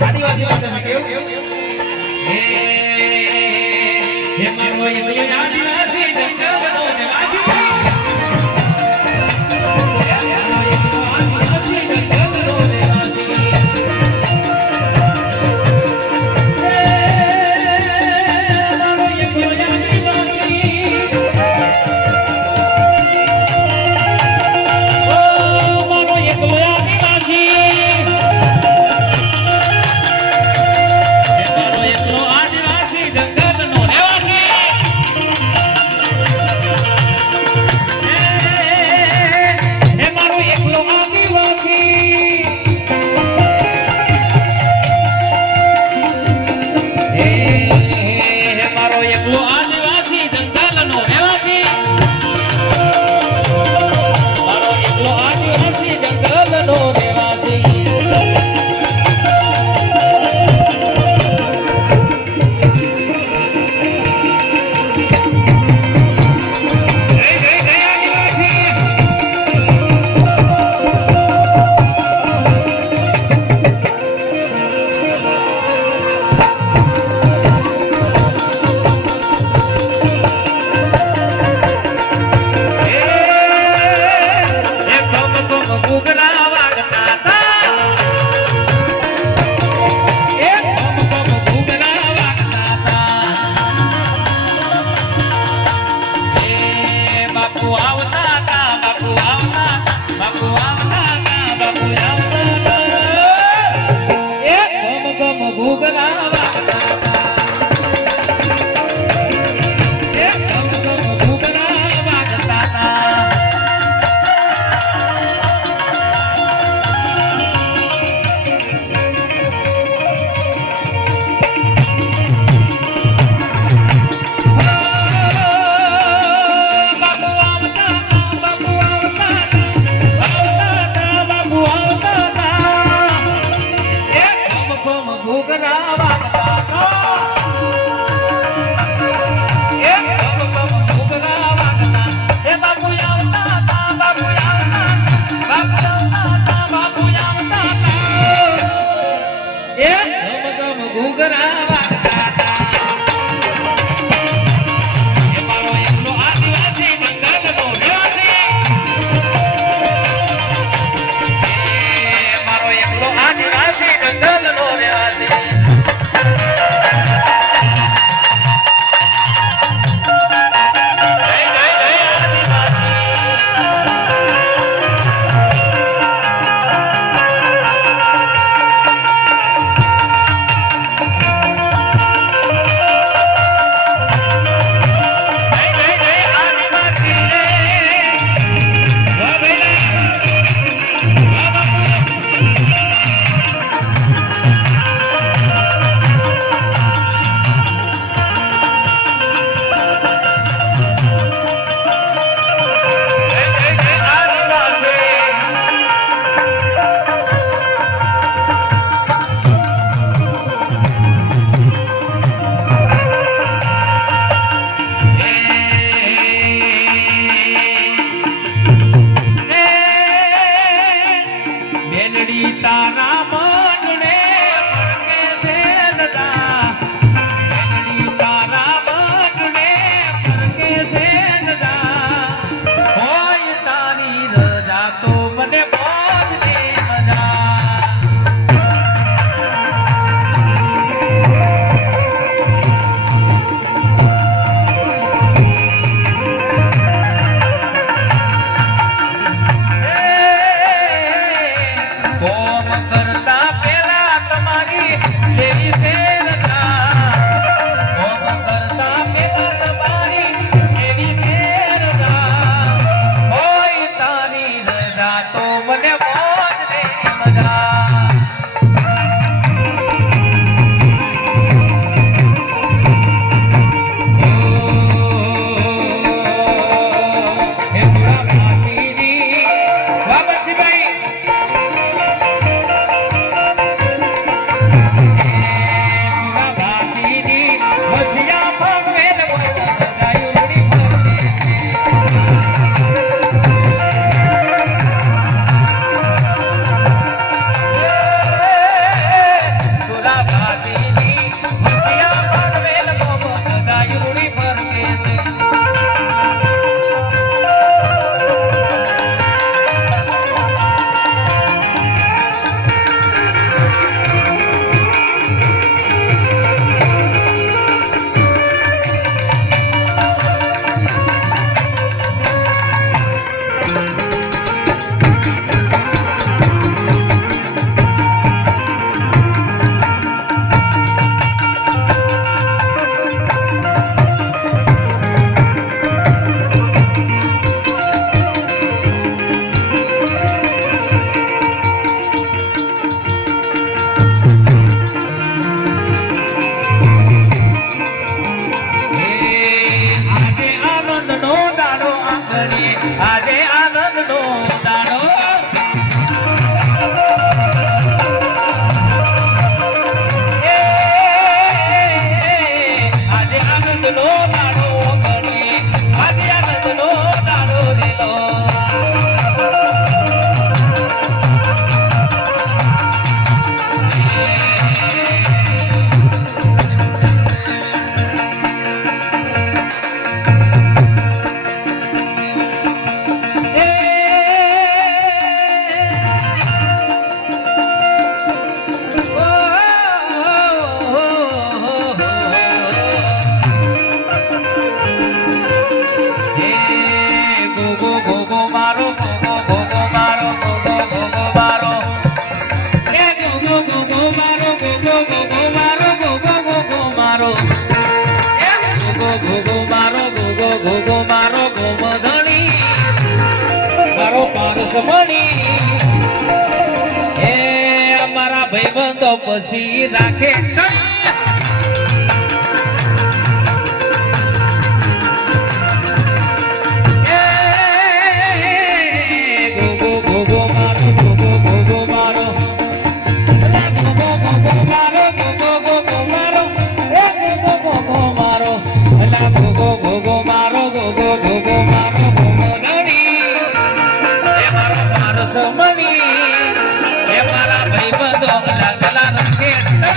આદિવાસી વાત તમે કેવું હે હે મારો આદિવાસી જંગલ આવતા ಜಗವಾ દુશ્મણી એ અમારા ભાઈબંધો પછી રાખે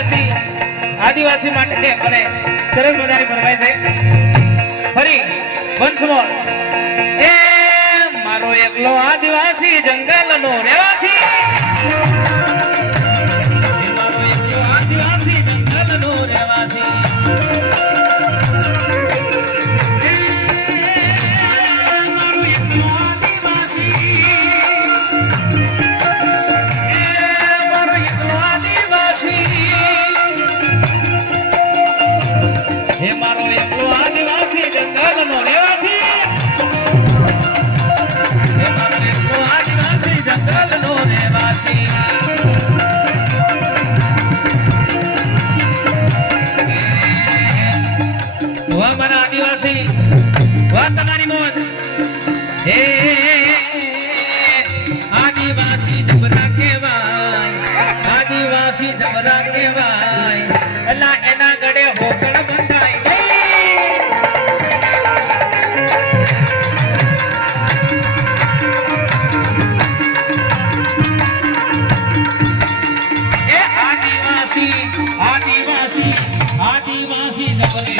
આદિવાસી આદિવાસી માટે મને સરસ મજાની ભરવાય છે. ફરી વંશમોર એ મારો એકલો આદિવાસી, જંગલનો રહેવાસી. જબરા કહેવાય. અલા એના ગળે હોકળ બંધાય. એ આદિવાસી આદિવાસી આદિવાસી જબરે